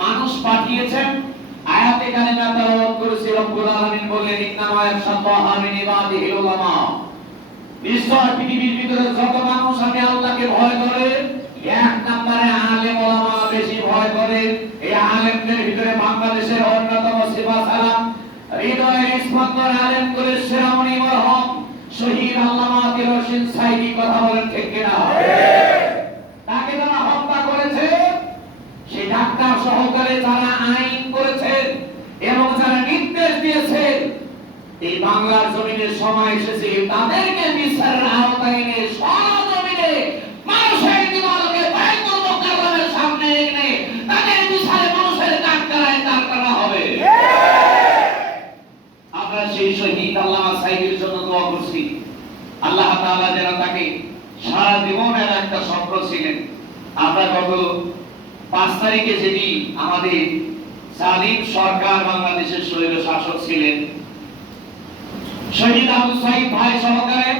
মানুষ পাঠিয়েছেন। আয়াতে কারিমা তেলাওয়াত করেছে রব্বুল আলামিন বললেন, ইন্নামা ইয়াখশাল্লাহা মিন ইবাদিহিল উলামা। নিশ্চয় পৃথিবীর ভিতরে যত মানুষ আমি আল্লাহকে ভয় করে, এক নম্বরে আলেম ওলামা বেশি ভয় করে। এই আলেমদের ভিতরে বাংলাদেশের অন্যতম সেবা সালাম হৃদয়ের স্পন্দন আলেম করে শেরামণি মরহম। শহীদ আল্লামা তিরসিন সাইদি কথা বলেন, ঠিক কিনা তাকে যারা হত্যা করেছে সেই ডাক্তার সহকারে যারা আইন করেছেন এবং যারা নির্দেশ দিয়েছেন এই বাংলার জমিনে সময় এসেছে, তাদেরকে বিচারের আওতায় এনে সরজমিনে মানুষের জীবনকে বাইতুল মুকাররমের সামনে এনে তাদের বিচারে মানুষের করা হবে। আমরা সেই শহীদ আল্লাহ সাইদের জন্য দোয়া করছি। আল্লাহ তাআলা যেন তাকে সারা জীবনের একটা স্বপ্ন ছিলেন। আমরা পাঁচ তারিখে যিনি আমাদের স্বাধীন সরকার বাংলাদেশের স্বৈর শাসক ছিলেন, শহীদ আবু সাইদ ভাই সহকারে